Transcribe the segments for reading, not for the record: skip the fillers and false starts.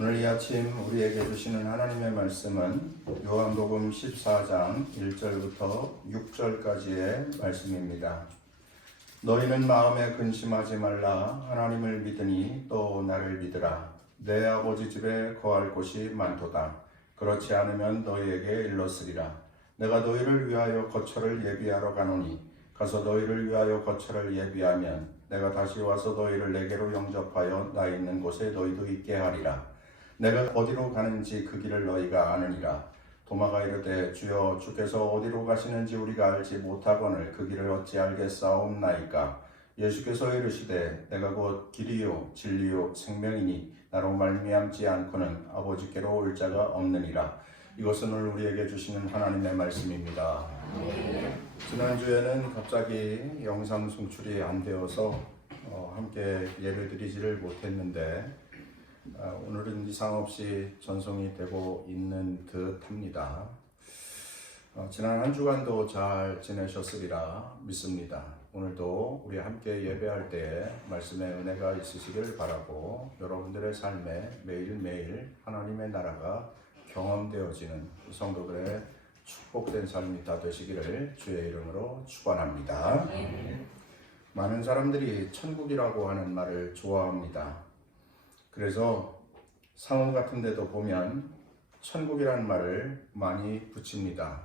오늘 이 아침 우리에게 주시는 하나님의 말씀은 요한복음 14장 1절부터 6절까지의 말씀입니다. 너희는 마음에 근심하지 말라. 하나님을 믿으니 또 나를 믿으라. 내 아버지 집에 거할 곳이 많도다. 그렇지 않으면 너희에게 일렀으리라. 내가 너희를 위하여 거처를 예비하러 가노니 가서 너희를 위하여 거처를 예비하면 내가 다시 와서 너희를 내게로 영접하여 나 있는 곳에 너희도 있게 하리라. 내가 어디로 가는지 그 길을 너희가 아느니라. 도마가 이르되 주여 주께서 어디로 가시는지 우리가 알지 못하거늘 그 길을 어찌 알겠사옵나이까. 예수께서 이르시되 내가 곧 길이요 진리요 생명이니 나로 말미암지 않고는 아버지께로 올 자가 없느니라. 이것은 오늘 우리에게 주시는 하나님의 말씀입니다. 지난주에는 갑자기 영상 송출이 안 되어서 함께 예배 드리지를 못했는데 오늘은 이상 없이 전송이 되고 있는 듯합니다. 지난 한 주간도 잘 지내셨으리라 믿습니다. 오늘도 우리 함께 예배할 때에 말씀의 은혜가 있으시길 바라고 여러분들의 삶에 매일매일 하나님의 나라가 경험되어지는 성도들의 축복된 삶이 다 되시기를 주의 이름으로 축원합니다. 많은 사람들이 천국이라고 하는 말을 좋아합니다. 그래서 상호 같은 데도 보면 천국이라는 말을 많이 붙입니다.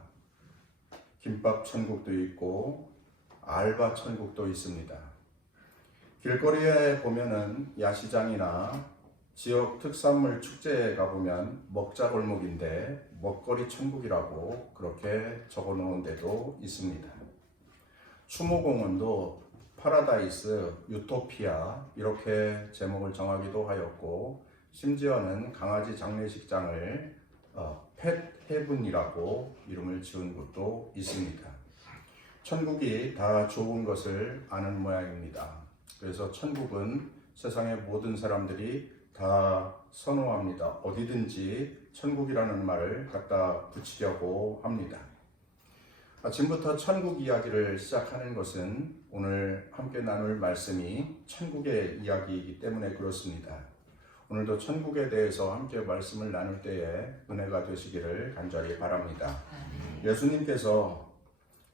김밥 천국도 있고 알바 천국도 있습니다. 길거리에 보면은 야시장이나 지역 특산물 축제에 가보면 먹자골목인데 먹거리 천국이라고 그렇게 적어놓은 데도 있습니다. 추모공원도 파라다이스, 유토피아 이렇게 제목을 정하기도 하였고 심지어는 강아지 장례식장을 펫 헤븐이라고 이름을 지은 곳도 있습니다. 천국이 다 좋은 것을 아는 모양입니다. 그래서 천국은 세상의 모든 사람들이 다 선호합니다. 어디든지 천국이라는 말을 갖다 붙이려고 합니다. 아침부터 천국 이야기를 시작하는 것은 오늘 함께 나눌 말씀이 천국의 이야기이기 때문에 그렇습니다. 오늘도 천국에 대해서 함께 말씀을 나눌 때에 은혜가 되시기를 간절히 바랍니다. 예수님께서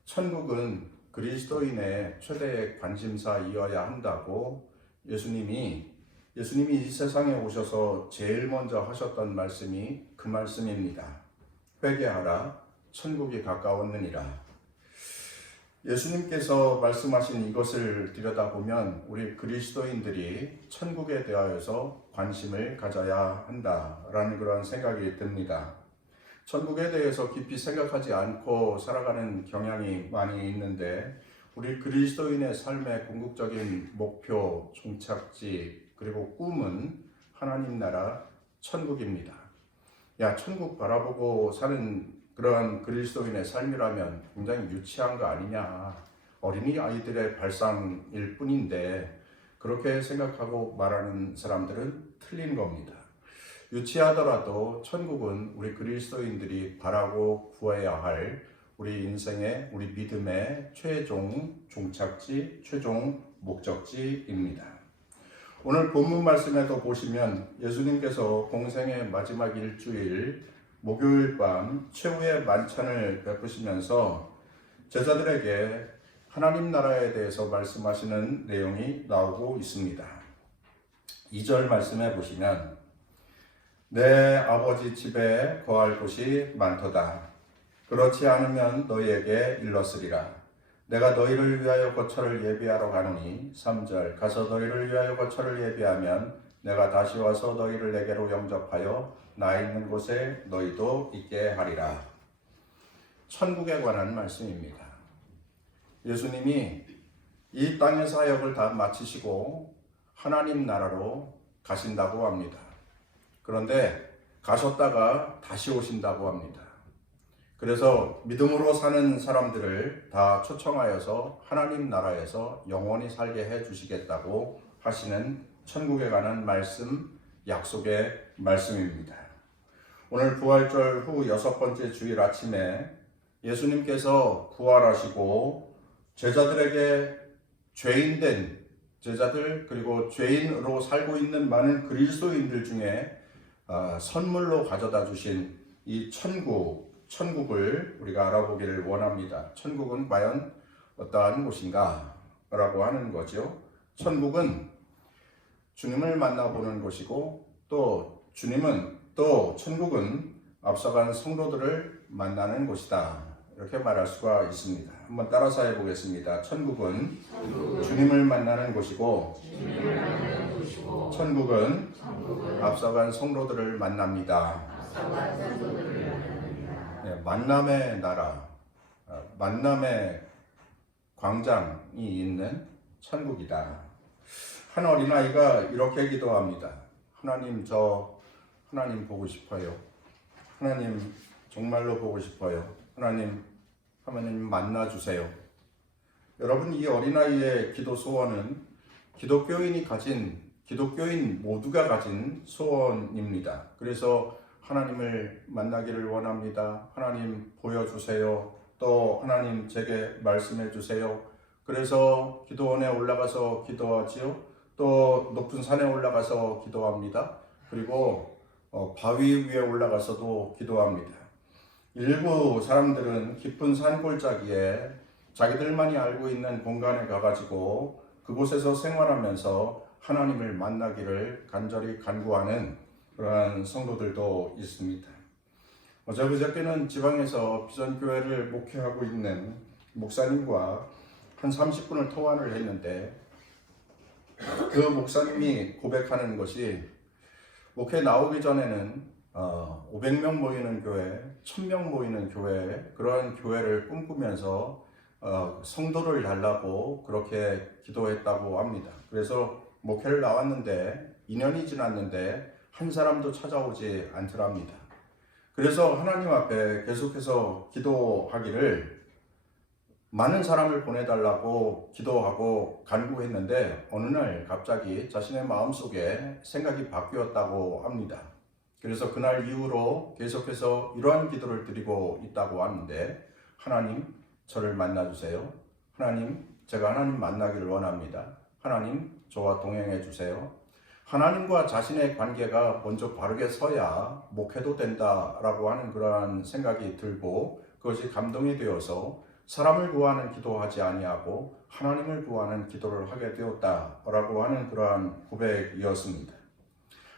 천국은 그리스도인의 최대의 관심사이어야 한다고 예수님이 이 세상에 오셔서 제일 먼저 하셨던 말씀이 그 말씀입니다. 회개하라. 천국이 가까웠느니라. 예수님께서 말씀하신 이것을 들여다보면 우리 그리스도인들이 천국에 대하여서 관심을 가져야 한다라는 그런 생각이 듭니다. 천국에 대해서 깊이 생각하지 않고 살아가는 경향이 많이 있는데 우리 그리스도인의 삶의 궁극적인 목표, 종착지 그리고 꿈은 하나님 나라 천국입니다. 천국 바라보고 사는 그러한 그리스도인의 삶이라면 굉장히 유치한 거 아니냐, 어린이 아이들의 발상일 뿐인데 그렇게 생각하고 말하는 사람들은 틀린 겁니다. 유치하더라도 천국은 우리 그리스도인들이 바라고 구해야 할 우리 인생의, 우리 믿음의 최종 종착지, 최종 목적지입니다. 오늘 본문 말씀에도 보시면 예수님께서 공생의 마지막 일주일 목요일 밤 최후의 만찬을 베푸시면서 제자들에게 하나님 나라에 대해서 말씀하시는 내용이 나오고 있습니다. 2절 말씀해 보시면 내 아버지 집에 거할 곳이 많도다. 그렇지 않으면 너희에게 일렀으리라. 내가 너희를 위하여 거처를 예비하러 가노니 3절 가서 너희를 위하여 거처를 예비하면 내가 다시 와서 너희를 내게로 영접하여 나 있는 곳에 너희도 있게 하리라. 천국에 관한 말씀입니다. 예수님이 이 땅의 사역을 다 마치시고 하나님 나라로 가신다고 합니다. 그런데 가셨다가 다시 오신다고 합니다. 그래서 믿음으로 사는 사람들을 다 초청하여서 하나님 나라에서 영원히 살게 해주시겠다고 하시는 천국에 관한 말씀, 약속의 말씀입니다. 오늘 부활절 후 6번째 주일 아침에 예수님께서 부활하시고 제자들에게 죄인된 제자들 그리고 죄인으로 살고 있는 많은 그리스도인들 중에 선물로 가져다 주신 이 천국을 우리가 알아보기를 원합니다. 천국은 과연 어떠한 곳인가? 라고 하는 거죠. 천국은 주님을 만나보는 곳이고 또 천국은 앞서간 성도들을 만나는 곳이다. 이렇게 말할 수가 있습니다. 한번 따라서 해보겠습니다. 천국은 주님을 만나는 곳이고 천국은 앞서간 성도들을 만납니다. 네, 만남의 나라, 만남의 광장이 있는 천국이다. 한 어린아이가 이렇게 기도합니다. 하나님, 저 하나님 보고 싶어요. 하나님 정말로 보고 싶어요. 하나님 만나주세요. 여러분, 이 어린아이의 기도 소원은 기독교인 모두가 가진 소원입니다. 그래서 하나님을 만나기를 원합니다. 하나님 보여주세요. 또 하나님 제게 말씀해 주세요. 그래서 기도원에 올라가서 기도하지요. 또 높은 산에 올라가서 기도합니다. 그리고 바위 위에 올라가서도 기도합니다. 일부 사람들은 깊은 산골짜기에 자기들만이 알고 있는 공간에 가가지고 그곳에서 생활하면서 하나님을 만나기를 간절히 간구하는 그러한 성도들도 있습니다. 어제 그저께는 지방에서 비전교회를 목회하고 있는 목사님과 한 30분을 통화를 했는데 그 목사님이 고백하는 것이 목회 나오기 전에는 500명 모이는 교회, 1000명 모이는 교회, 그러한 교회를 꿈꾸면서 성도를 달라고 그렇게 기도했다고 합니다. 그래서 목회를 나왔는데 2년이 지났는데 한 사람도 찾아오지 않더랍니다. 그래서 하나님 앞에 계속해서 기도하기를 많은 사람을 보내달라고 기도하고 간구했는데 어느 날 갑자기 자신의 마음속에 생각이 바뀌었다고 합니다. 그래서 그날 이후로 계속해서 이러한 기도를 드리고 있다고 하는데, 하나님 저를 만나주세요. 하나님, 제가 하나님 만나기를 원합니다. 하나님 저와 동행해 주세요. 하나님과 자신의 관계가 먼저 바르게 서야 목회도 된다라고 하는 그러한 생각이 들고, 그것이 감동이 되어서 사람을 구하는 기도하지 아니하고 하나님을 구하는 기도를 하게 되었다라고 하는 그러한 고백이었습니다.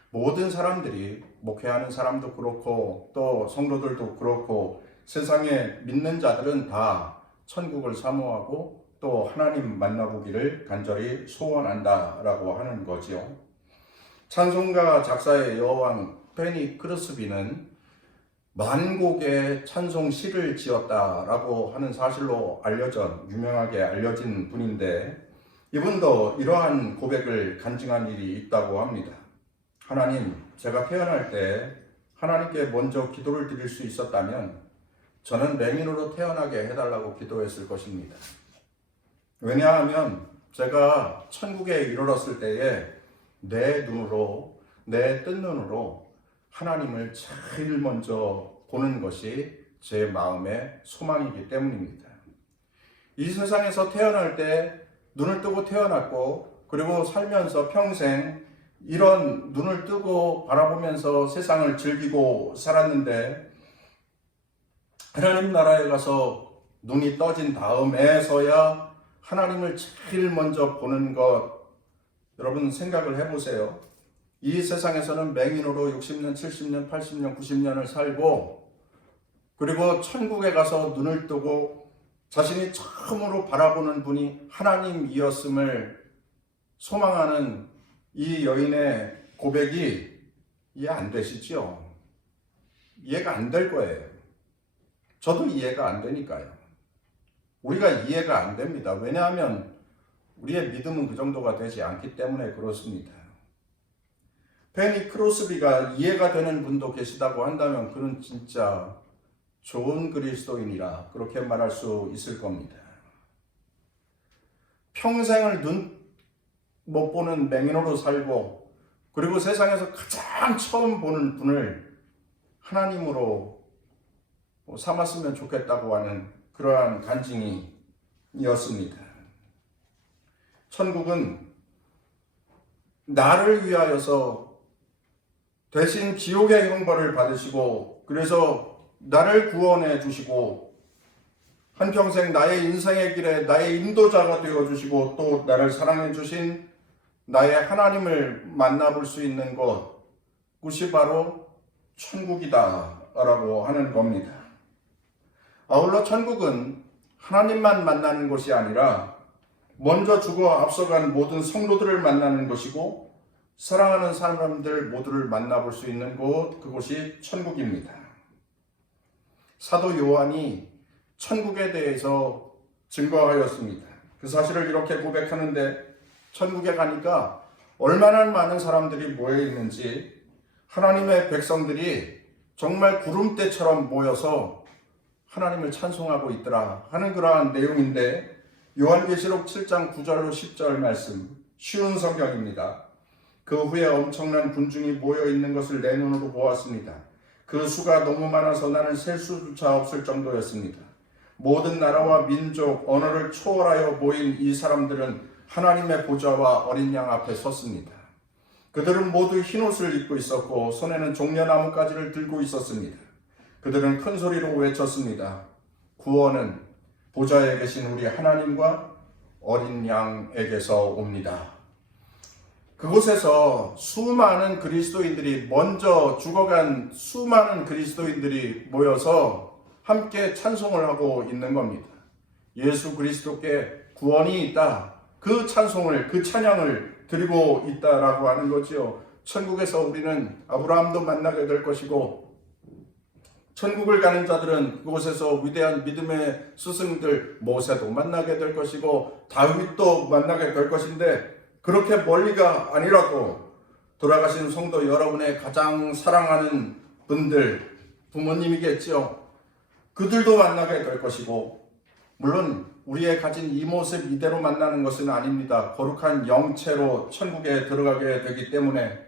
모든 사람들이, 목회하는 사람도 그렇고 또 성도들도 그렇고 세상에 믿는 자들은 다 천국을 사모하고 또 하나님 만나보기를 간절히 소원한다라고 하는 거죠. 찬송가 작사의 여왕 페니 크루스비는 만곡의 찬송 시를 지었다라고 하는 사실로 유명하게 알려진 분인데, 이분도 이러한 고백을 간증한 일이 있다고 합니다. 하나님, 제가 태어날 때 하나님께 먼저 기도를 드릴 수 있었다면 저는 맹인으로 태어나게 해달라고 기도했을 것입니다. 왜냐하면 제가 천국에 이르렀을 때에 내 뜬 눈으로 하나님을 제일 먼저 보는 것이 제 마음의 소망이기 때문입니다. 이 세상에서 태어날 때 눈을 뜨고 태어났고, 그리고 살면서 평생 이런 눈을 뜨고 바라보면서 세상을 즐기고 살았는데, 하나님 나라에 가서 눈이 떠진 다음에서야 하나님을 제일 먼저 보는 것, 여러분 생각을 해보세요. 이 세상에서는 맹인으로 60년, 70년, 80년, 90년을 살고, 그리고 천국에 가서 눈을 뜨고 자신이 처음으로 바라보는 분이 하나님이었음을 소망하는 이 여인의 고백이 이해 안 되시죠? 이해가 안 될 거예요. 저도 이해가 안 되니까요. 우리가 이해가 안 됩니다. 왜냐하면 우리의 믿음은 그 정도가 되지 않기 때문에 그렇습니다. 페니 크루스비가 이해가 되는 분도 계시다고 한다면 그는 진짜 좋은 그리스도인이라 그렇게 말할 수 있을 겁니다. 평생을 눈 못 보는 맹인으로 살고, 그리고 세상에서 가장 처음 보는 분을 하나님으로 삼았으면 좋겠다고 하는 그러한 간증이었습니다. 천국은 나를 위하여서 대신 지옥의 형벌을 받으시고 그래서 나를 구원해 주시고 한평생 나의 인생의 길에 나의 인도자가 되어 주시고 또 나를 사랑해 주신 나의 하나님을 만나볼 수 있는 곳이 바로 천국이다 라고 하는 겁니다. 아울러 천국은 하나님만 만나는 것이 아니라 먼저 죽어 앞서간 모든 성도들을 만나는 것이고 사랑하는 사람들 모두를 만나볼 수 있는 곳, 그곳이 천국입니다. 사도 요한이 천국에 대해서 증거하였습니다. 그 사실을 이렇게 고백하는데 천국에 가니까 얼마나 많은 사람들이 모여 있는지 하나님의 백성들이 정말 구름대처럼 모여서 하나님을 찬송하고 있더라 하는 그러한 내용인데 요한계시록 7장 9절로 10절 말씀, 쉬운 성경입니다. 그 후에 엄청난 군중이 모여 있는 것을 내 눈으로 보았습니다. 그 수가 너무 많아서 나는 셀 수조차 없을 정도였습니다. 모든 나라와 민족, 언어를 초월하여 모인 이 사람들은 하나님의 보좌와 어린 양 앞에 섰습니다. 그들은 모두 흰옷을 입고 있었고 손에는 종려나무가지를 들고 있었습니다. 그들은 큰 소리로 외쳤습니다. 구원은 보좌에 계신 우리 하나님과 어린 양에게서 옵니다. 그곳에서 수많은 그리스도인들이, 먼저 죽어간 수많은 그리스도인들이 모여서 함께 찬송을 하고 있는 겁니다. 예수 그리스도께 구원이 있다. 그 찬송을, 그 찬양을 드리고 있다라고 하는 거지요. 천국에서 우리는 아브라함도 만나게 될 것이고 천국을 가는 자들은 그곳에서 위대한 믿음의 스승들 모세도 만나게 될 것이고 다윗도 만나게 될 것인데 그렇게 멀리가 아니라도 돌아가신 성도 여러분의 가장 사랑하는 분들, 부모님이겠지요. 그들도 만나게 될 것이고 물론 우리의 가진 이 모습 이대로 만나는 것은 아닙니다. 거룩한 영체로 천국에 들어가게 되기 때문에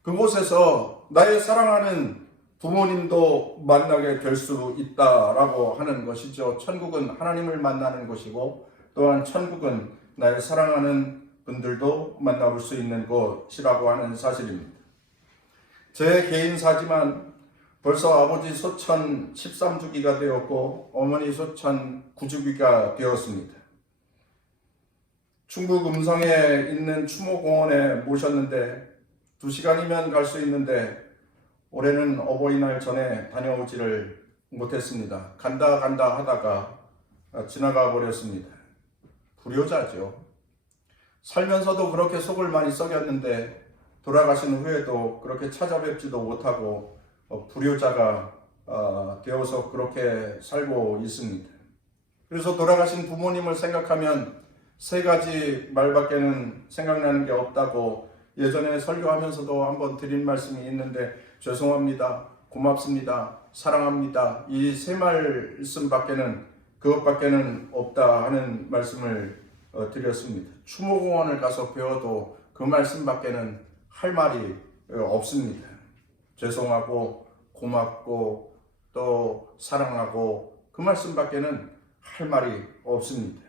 그곳에서 나의 사랑하는 부모님도 만나게 될 수 있다라고 하는 것이죠. 천국은 하나님을 만나는 곳이고 또한 천국은 나의 사랑하는 분들도 만나볼 수 있는 곳이라고 하는 사실입니다. 제 개인사지만 벌써 아버지 소천 13주기가 되었고 어머니 소천 9주기가 되었습니다. 충북 음성에 있는 추모공원에 모셨는데 2시간이면 갈 수 있는데 올해는 어버이날 전에 다녀오지를 못했습니다. 간다 하다가 지나가 버렸습니다. 불효자죠. 살면서도 그렇게 속을 많이 썩였는데 돌아가신 후에도 그렇게 찾아뵙지도 못하고 불효자가 되어서 그렇게 살고 있습니다. 그래서 돌아가신 부모님을 생각하면 3가지 말밖에는 생각나는 게 없다고 예전에 설교하면서도 한번 드린 말씀이 있는데 죄송합니다, 고맙습니다, 사랑합니다, 이 3말씀밖에는 그것밖에는 없다 하는 말씀을 드렸습니다. 추모공원을 가서 배워도 그 말씀밖에는 할 말이 없습니다. 죄송하고 고맙고 또 사랑하고 그 말씀밖에는 할 말이 없습니다.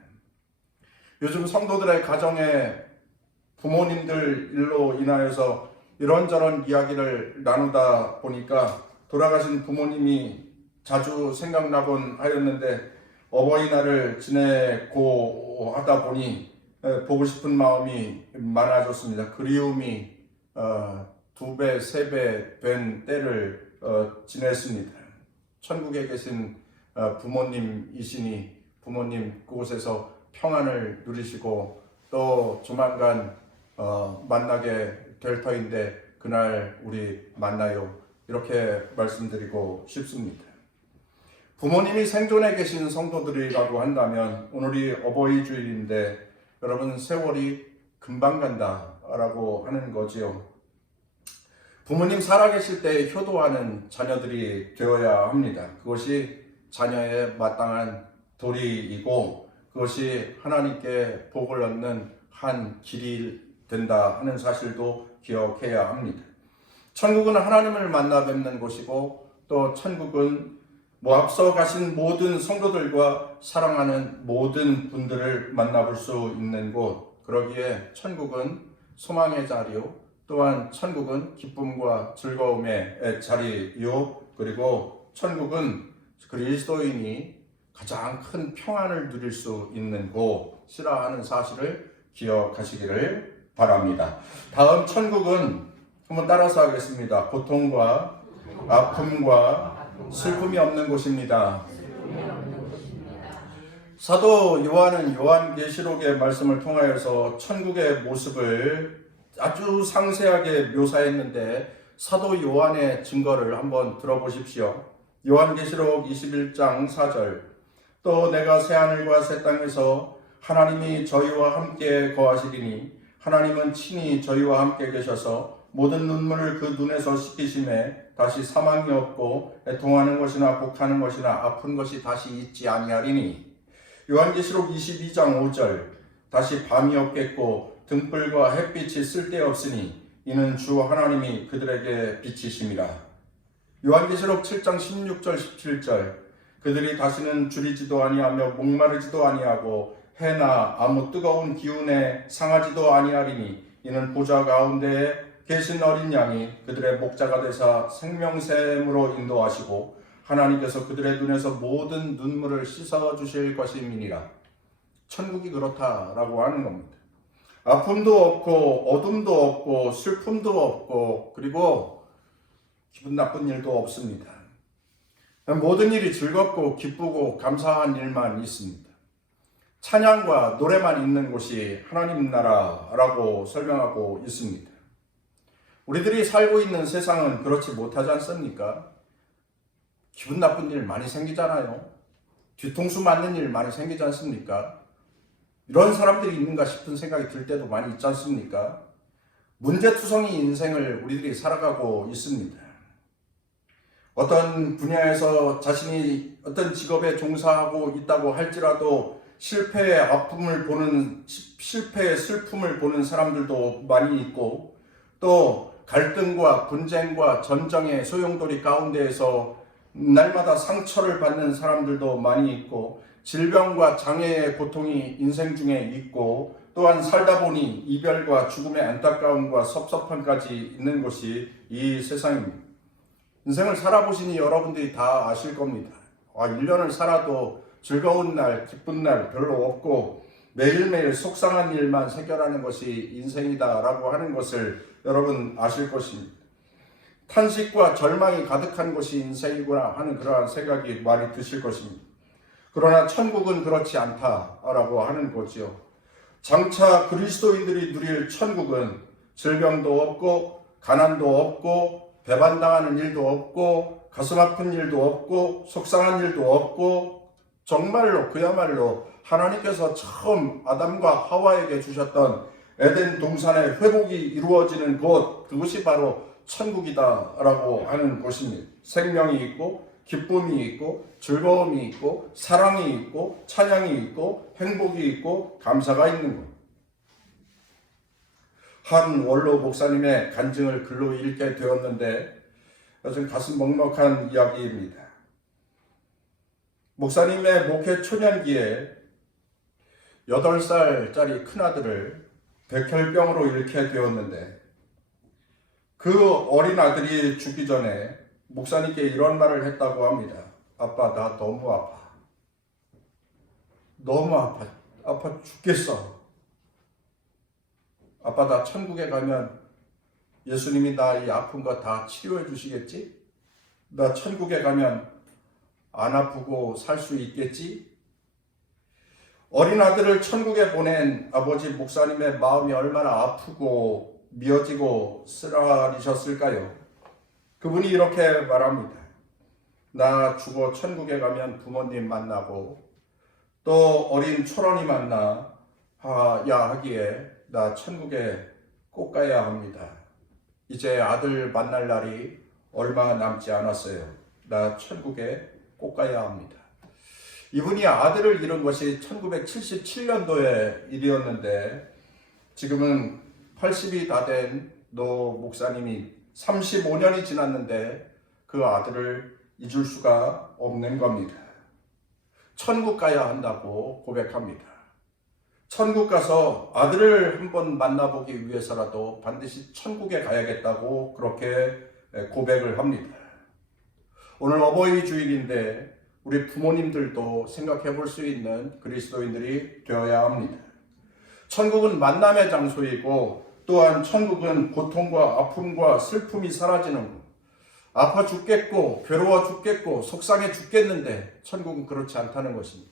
요즘 성도들의 가정에 부모님들 일로 인하여서 이런저런 이야기를 나누다 보니까 돌아가신 부모님이 자주 생각나곤 하였는데 어버이날을 지내고 하다 보니 보고 싶은 마음이 많아졌습니다. 그리움이 2배, 3배 된 때를 지냈습니다. 천국에 계신 부모님이시니 부모님 그곳에서 평안을 누리시고 또 조만간 만나게 될 터인데 그날 우리 만나요. 이렇게 말씀드리고 싶습니다. 부모님이 생존해 계신 성도들이라고 한다면 오늘이 어버이 주일인데 여러분 세월이 금방 간다라고 하는 거지요. 부모님 살아계실 때 효도하는 자녀들이 되어야 합니다. 그것이 자녀의 마땅한 도리이고 그것이 하나님께 복을 얻는 한 길이 된다 하는 사실도 기억해야 합니다. 천국은 하나님을 만나 뵙는 곳이고 또 천국은 앞서 가신 모든 성도들과 사랑하는 모든 분들을 만나볼 수 있는 곳, 그러기에 천국은 소망의 자리요 또한 천국은 기쁨과 즐거움의 자리요. 그리고 천국은 그리스도인이 가장 큰 평안을 누릴 수 있는 곳이라 하는 사실을 기억하시기를 바랍니다. 다음 천국은 한번 따라서 하겠습니다. 고통과 아픔과 슬픔이 없는 곳입니다. 사도 요한은 요한계시록의 말씀을 통하여서 천국의 모습을 아주 상세하게 묘사했는데 사도 요한의 증거를 한번 들어보십시오. 요한계시록 21장 4절 또 내가 새하늘과 새 땅에서 하나님이 저희와 함께 거하시리니 하나님은 친히 저희와 함께 계셔서 모든 눈물을 그 눈에서 씻기심에 다시 사망이 없고 애통하는 것이나 곡하는 것이나 아픈 것이 다시 있지 아니하리니 요한계시록 22장 5절 다시 밤이 없겠고 등불과 햇빛이 쓸데없으니 이는 주 하나님이 그들에게 빛이심이라. 요한계시록 7장 16절 17절 그들이 다시는 줄이지도 아니하며 목마르지도 아니하고 해나 아무 뜨거운 기운에 상하지도 아니하리니 이는 보좌 가운데에 계신 어린 양이 그들의 목자가 되사 생명샘으로 인도하시고 하나님께서 그들의 눈에서 모든 눈물을 씻어 주실 것임이니라. 천국이 그렇다라고 하는 겁니다. 아픔도 없고 어둠도 없고 슬픔도 없고 그리고 기분 나쁜 일도 없습니다. 모든 일이 즐겁고 기쁘고 감사한 일만 있습니다. 찬양과 노래만 있는 곳이 하나님 나라라고 설명하고 있습니다. 우리들이 살고 있는 세상은 그렇지 못하지 않습니까? 기분 나쁜 일 많이 생기잖아요. 뒤통수 맞는 일 많이 생기지 않습니까? 이런 사람들이 있는가 싶은 생각이 들 때도 많이 있지 않습니까? 문제투성이 인생을 우리들이 살아가고 있습니다. 어떤 분야에서 자신이 어떤 직업에 종사하고 있다고 할지라도 실패의 아픔을 보는, 실패의 슬픔을 보는 사람들도 많이 있고 또 갈등과 분쟁과 전쟁의 소용돌이 가운데에서 날마다 상처를 받는 사람들도 많이 있고 질병과 장애의 고통이 인생 중에 있고 또한 살다 보니 이별과 죽음의 안타까움과 섭섭함까지 있는 것이 이 세상입니다. 인생을 살아보시니 여러분들이 다 아실 겁니다. 1년을 살아도 즐거운 날, 기쁜 날 별로 없고 매일매일 속상한 일만 해결하는 것이 인생이다라고 하는 것을 여러분 아실 것입니다. 탄식과 절망이 가득한 것이 인생이구나 하는 그러한 생각이 많이 드실 것입니다. 그러나 천국은 그렇지 않다라고 하는 거지요. 장차 그리스도인들이 누릴 천국은 질병도 없고 가난도 없고 배반당하는 일도 없고 가슴 아픈 일도 없고 속상한 일도 없고 정말로 그야말로 하나님께서 처음 아담과 하와에게 주셨던 에덴 동산의 회복이 이루어지는 곳, 그것이 바로 천국이다라고 하는 곳입니다. 생명이 있고 기쁨이 있고 즐거움이 있고 사랑이 있고 찬양이 있고 행복이 있고 감사가 있는 것. 한 원로 목사님의 간증을 글로 읽게 되었는데 요즘 가슴 먹먹한 이야기입니다. 목사님의 목회 초년기에 8살짜리 큰아들을 백혈병으로 잃게 되었는데 그 어린 아들이 죽기 전에 목사님께 이런 말을 했다고 합니다. 아빠, 나 너무 아파. 너무 아파. 아파 죽겠어. 아빠, 나 천국에 가면 예수님이 나 이 아픈 거 다 치료해 주시겠지? 나 천국에 가면 안 아프고 살 수 있겠지? 어린 아들을 천국에 보낸 아버지 목사님의 마음이 얼마나 아프고 미어지고 쓰라리셨을까요? 그분이 이렇게 말합니다. 나 죽어 천국에 가면 부모님 만나고 또 어린 초런이 만나 하기에 나 천국에 꼭 가야 합니다. 이제 아들 만날 날이 얼마 남지 않았어요. 나 천국에 꼭 가야 합니다. 이분이 아들을 잃은 것이 1977년도의 일이었는데 지금은 80이 다 된 노 목사님이 35년이 지났는데 그 아들을 잊을 수가 없는 겁니다. 천국 가야 한다고 고백합니다. 천국 가서 아들을 한번 만나보기 위해서라도 반드시 천국에 가야겠다고 그렇게 고백을 합니다. 오늘 어버이 주일인데 우리 부모님들도 생각해 볼 수 있는 그리스도인들이 되어야 합니다. 천국은 만남의 장소이고 또한 천국은 고통과 아픔과 슬픔이 사라지는 것. 아파 죽겠고 괴로워 죽겠고 속상해 죽겠는데 천국은 그렇지 않다는 것입니다.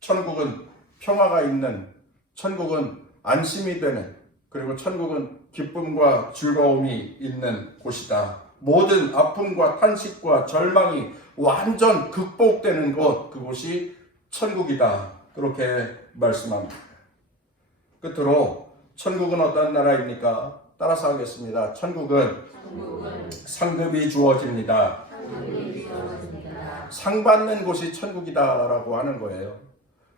천국은 평화가 있는, 천국은 안심이 되는, 그리고 천국은 기쁨과 즐거움이 있는 곳이다. 모든 아픔과 탄식과 절망이 완전 극복되는 곳, 그곳이 천국이다. 그렇게 말씀합니다. 끝으로 천국은 어떤 나라입니까? 따라서 하겠습니다. 천국은 상급이 주어집니다. 상 받는 곳이 천국이다라고 하는 거예요.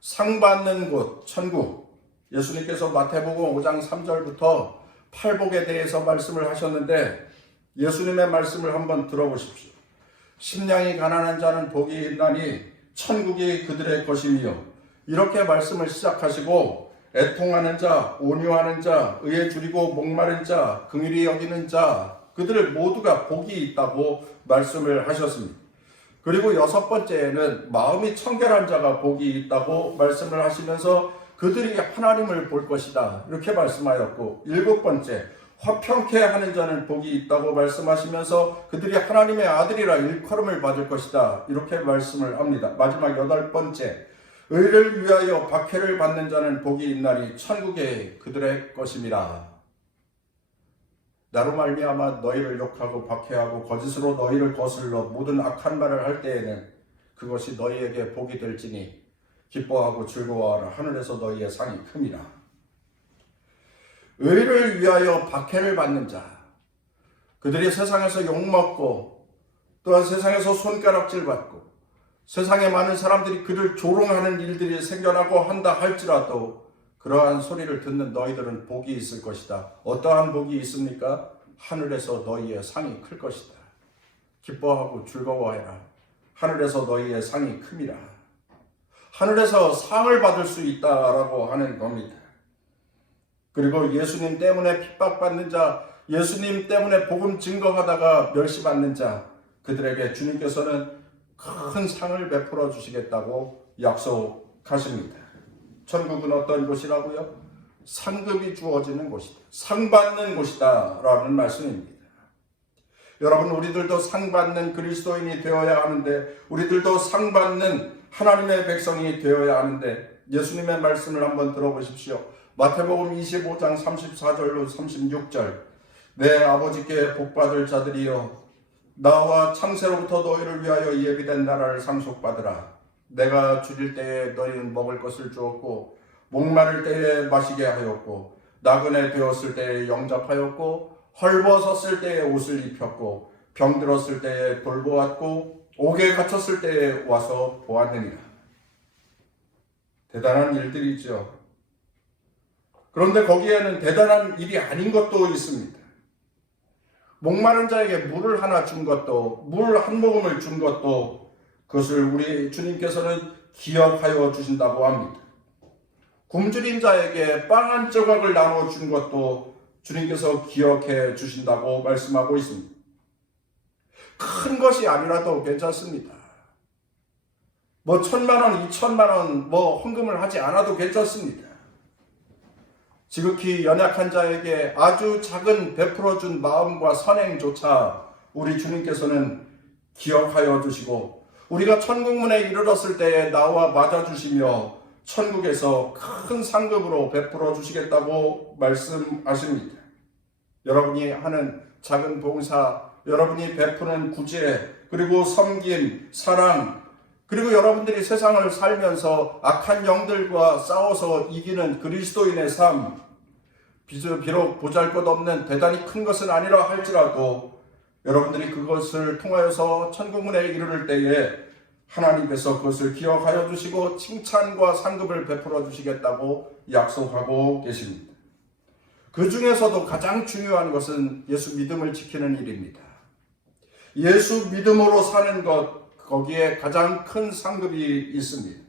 상 받는 곳, 천국. 예수님께서 마태복음 5장 3절부터 팔복에 대해서 말씀을 하셨는데 예수님의 말씀을 한번 들어보십시오. 심령이 가난한 자는 복이 있나니 천국이 그들의 것이며, 이렇게 말씀을 시작하시고 애통하는 자, 온유하는 자, 의에 줄이고 목마른 자, 긍휼히 여기는 자, 그들 모두가 복이 있다고 말씀을 하셨습니다. 그리고 6번째에는 마음이 청결한 자가 복이 있다고 말씀을 하시면서 그들이 하나님을 볼 것이다, 이렇게 말씀하였고, 7번째 화평케 하는 자는 복이 있다고 말씀하시면서 그들이 하나님의 아들이라 일컬음을 받을 것이다, 이렇게 말씀을 합니다. 마지막 8번째 의를 위하여 박해를 받는 자는 복이 있나니 천국에 그들의 것임이라. 나로 말미암아 너희를 욕하고 박해하고 거짓으로 너희를 거슬러 모든 악한 말을 할 때에는 그것이 너희에게 복이 될지니 기뻐하고 즐거워하라. 하늘에서 너희의 상이 큼이라. 의를 위하여 박해를 받는 자, 그들이 세상에서 욕먹고 또한 세상에서 손가락질 받고 세상에 많은 사람들이 그를 조롱하는 일들이 생겨나고 한다 할지라도 그러한 소리를 듣는 너희들은 복이 있을 것이다. 어떠한 복이 있습니까? 하늘에서 너희의 상이 클 것이다. 기뻐하고 즐거워해라. 하늘에서 너희의 상이 큼이라. 하늘에서 상을 받을 수 있다라고 하는 겁니다. 그리고 예수님 때문에 핍박받는 자, 예수님 때문에 복음 증거하다가 멸시받는 자, 그들에게 주님께서는 큰 상을 베풀어 주시겠다고 약속하십니다. 천국은 어떤 곳이라고요? 상급이 주어지는 곳이다. 상 받는 곳이다 라는 말씀입니다. 여러분, 우리들도 상 받는 그리스도인이 되어야 하는데, 우리들도 상 받는 하나님의 백성이 되어야 하는데, 예수님의 말씀을 한번 들어보십시오. 마태복음 25장 34절로 36절. 내 아버지께 복받을 자들이여, 나와 창세로부터 너희를 위하여 예비된 나라를 상속받으라. 내가 줄일 때에 너희는 먹을 것을 주었고, 목마를 때에 마시게 하였고, 나그네 되었을 때에 영접하였고, 헐벗었을 때에 옷을 입혔고, 병들었을 때에 돌보았고, 옥에 갇혔을 때에 와서 보았느니라. 대단한 일들이죠. 그런데 거기에는 대단한 일이 아닌 것도 있습니다. 목마른 자에게 물을 하나 준 것도, 물 한 모금을 준 것도, 그것을 우리 주님께서는 기억하여 주신다고 합니다. 굶주린 자에게 빵 한 조각을 나눠 준 것도 주님께서 기억해 주신다고 말씀하고 있습니다. 큰 것이 아니라도 괜찮습니다. 뭐 1,000만 원, 2,000만 원 헌금을 하지 않아도 괜찮습니다. 지극히 연약한 자에게 아주 작은 베풀어준 마음과 선행조차 우리 주님께서는 기억하여 주시고, 우리가 천국문에 이르렀을 때에 나와 맞아주시며 천국에서 큰 상급으로 베풀어 주시겠다고 말씀하십니다. 여러분이 하는 작은 봉사, 여러분이 베푸는 구제, 그리고 섬김, 사랑, 그리고 여러분들이 세상을 살면서 악한 영들과 싸워서 이기는 그리스도인의 삶, 비록 보잘것없는 대단히 큰 것은 아니라 할지라도 여러분들이 그것을 통하여서 천국문에 이르를 때에 하나님께서 그것을 기억하여 주시고 칭찬과 상급을 베풀어 주시겠다고 약속하고 계십니다. 그 중에서도 가장 중요한 것은 예수 믿음을 지키는 일입니다. 예수 믿음으로 사는 것, 거기에 가장 큰 상급이 있습니다.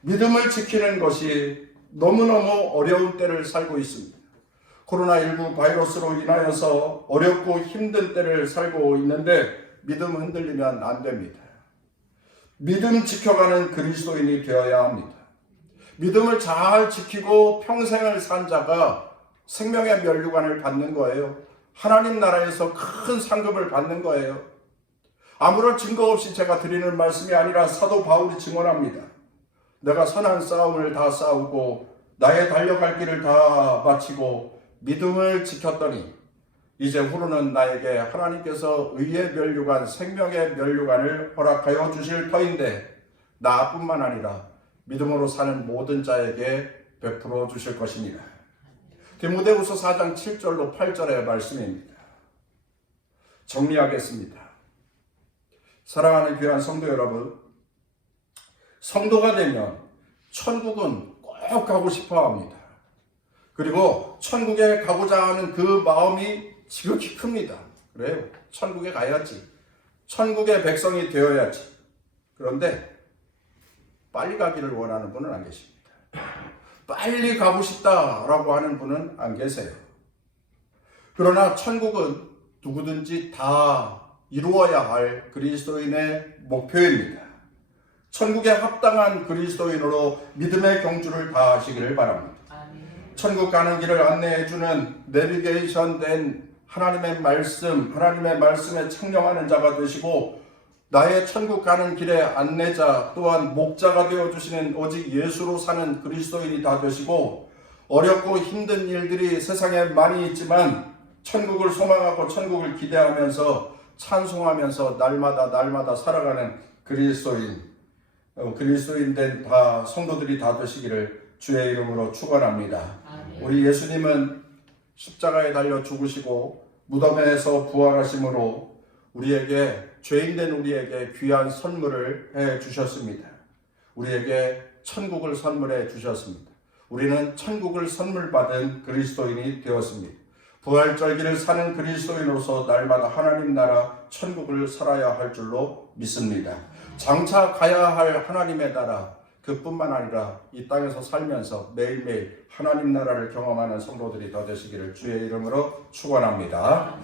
믿음을 지키는 것이 너무너무 어려운 때를 살고 있습니다. 코로나19 바이러스로 인하여서 어렵고 힘든 때를 살고 있는데 믿음 흔들리면 안 됩니다. 믿음 지켜가는 그리스도인이 되어야 합니다. 믿음을 잘 지키고 평생을 산 자가 생명의 면류관을 받는 거예요. 하나님 나라에서 큰 상급을 받는 거예요. 아무런 증거 없이 제가 드리는 말씀이 아니라 사도 바울이 증언합니다. 내가 선한 싸움을 다 싸우고 나의 달려갈 길을 다 마치고 믿음을 지켰더니 이제 후로는 나에게 하나님께서 의의 면류관, 생명의 면류관을 허락하여 주실 터인데 나뿐만 아니라 믿음으로 사는 모든 자에게 베풀어 주실 것입니다. 디모데후서 4장 7절로 8절의 말씀입니다. 정리하겠습니다. 사랑하는 귀한 성도 여러분, 성도가 되면 천국은 꼭 가고 싶어 합니다. 그리고 천국에 가고자 하는 그 마음이 지극히 큽니다. 그래요. 천국에 가야지. 천국의 백성이 되어야지. 그런데 빨리 가기를 원하는 분은 안 계십니다. 빨리 가고 싶다라고 하는 분은 안 계세요. 그러나 천국은 누구든지 다 이루어야 할 그리스도인의 목표입니다. 천국에 합당한 그리스도인으로 믿음의 경주를 다하시기를 바랍니다. 천국 가는 길을 안내해주는 내비게이션 된 하나님의 말씀에 청령하는 자가 되시고 나의 천국 가는 길의 안내자 또한 목자가 되어주시는 오직 예수로 사는 그리스도인이 다 되시고 어렵고 힘든 일들이 세상에 많이 있지만 천국을 소망하고 천국을 기대하면서 찬송하면서 날마다 살아가는 그리스도인 된 다 성도들이 다 되시기를 주의 이름으로 축원합니다. 우리 예수님은 십자가에 달려 죽으시고 무덤에서 부활하심으로 우리에게 죄인된 우리에게 귀한 선물을 해 주셨습니다. 우리에게 천국을 선물해 주셨습니다. 우리는 천국을 선물 받은 그리스도인이 되었습니다. 부활절기를 사는 그리스도인으로서 날마다 하나님 나라 천국을 살아야 할 줄로 믿습니다. 장차 가야 할 하나님의 나라 그뿐만 아니라 이 땅에서 살면서 매일매일 하나님 나라를 경험하는 성도들이 더 되시기를 주의 이름으로 축원합니다.